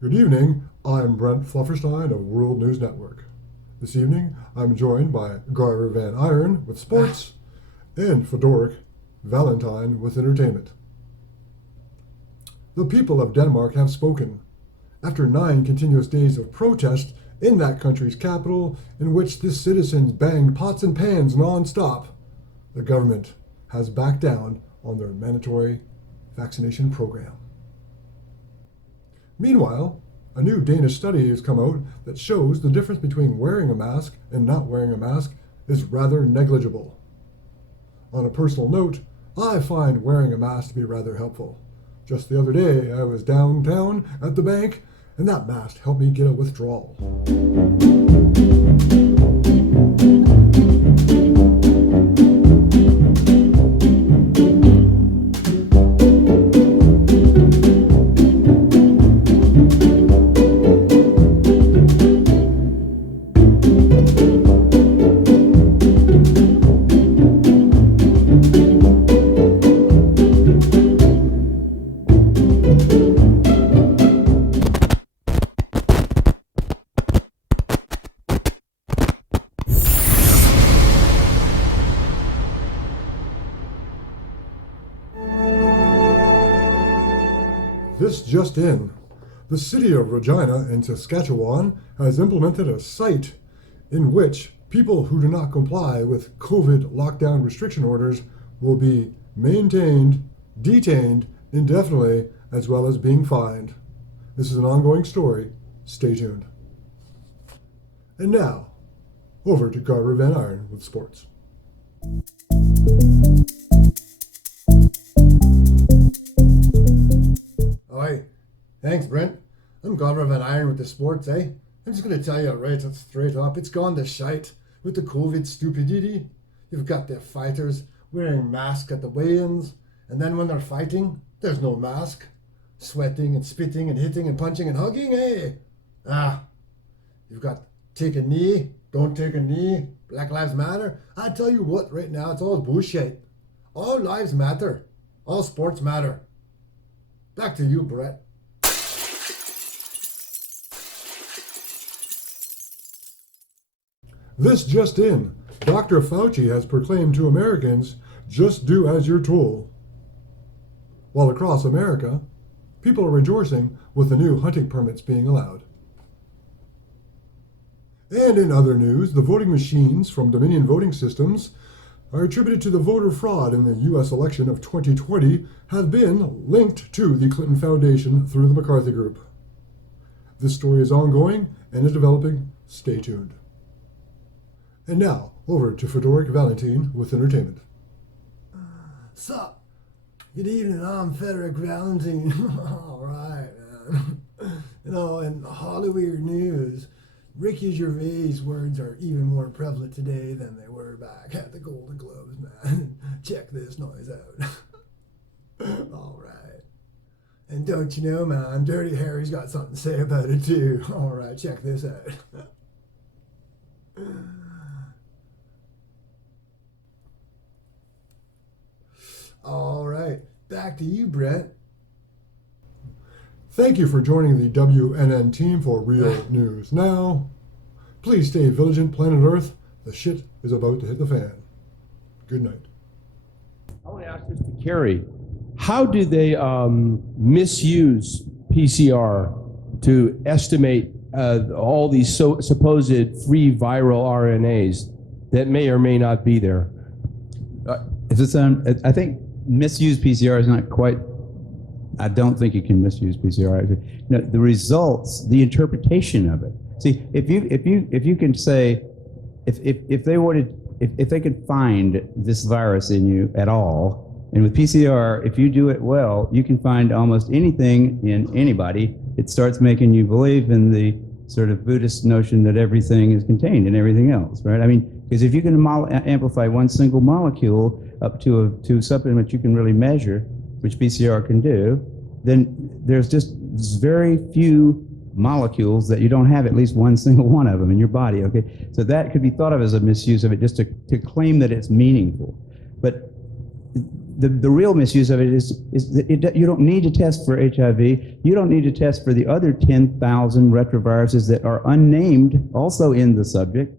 Good evening, I'm Brent Flufferstein of World News Network. This evening, I'm joined by Garver Van Iron with sports and Fedoric Valentine with entertainment. The people of Denmark have spoken. After 9 continuous days of protest in that country's capital, in which the citizens banged pots and pans non-stop, the government has backed down on their mandatory vaccination program. Meanwhile, a new Danish study has come out that shows the difference between wearing a mask and not wearing a mask is rather negligible. On a personal note, I find wearing a mask to be rather helpful. Just the other day, I was downtown at the bank, and that mask helped me get a withdrawal. This just in. The city of Regina in Saskatchewan has implemented a site in which people who do not comply with COVID lockdown restriction orders will be maintained, detained indefinitely, as well as being fined. This is an ongoing story. Stay tuned. And now, over to Garver Van Iron with sports. Oi, thanks, Brent. I'm Garver Van Iron with the sports, eh? I'm just going to tell you right straight up, it's gone to shite with the COVID stupidity. You've got the fighters wearing masks at the weigh-ins, and then when they're fighting, there's no mask. Sweating and spitting and hitting and punching and hugging, eh? You've got take a knee, don't take a knee, Black Lives Matter. I tell you what, right now, it's all bullshit. All lives matter. All sports matter. Back to you, Brett. This just in. Dr. Fauci has proclaimed to Americans, just do as you're told. While across America, people are rejoicing with the new hunting permits being allowed. And in other news, the voting machines from Dominion Voting Systems are attributed to the voter fraud in the U.S. election of 2020 have been linked to the Clinton Foundation through the McCarthy Group. This story is ongoing and is developing. Stay tuned. And now, over to Fedoric Valentine with entertainment. Sup? Good evening, I'm Fedoric Valentine. All right, man. In Hollywood news, Ricky Gervais' words are even more prevalent today than they were back at the Golden Globes, man. Check this noise out. All right. And don't you know, man, Dirty Harry's got something to say about it too. All right, check this out. All right, back to you, Brent. Thank you for joining the WNN team for Real News Now. Please stay vigilant, planet Earth. The shit is about to hit the fan. Good night. I want to ask this to Kary. How do they misuse PCR to estimate all these supposed free viral RNAs that may or may not be there? I think misuse PCR is not quite. I don't think you can misuse PCR. No, the results, the interpretation of it, See, if you can say, if they could find this virus in you at all, and with PCR, if you do it well, you can find almost anything in anybody. It starts making you believe in the sort of Buddhist notion that everything is contained in everything else, right? I mean, because if you can amplify one single molecule up to something that you can really measure, which PCR can do, then there's just very few molecules that you don't have at least one single one of them in your body, okay? So that could be thought of as a misuse of it, just to claim that it's meaningful. But the real misuse of it is that you don't need to test for HIV. You don't need to test for the other 10,000 retroviruses that are unnamed, also in the subject.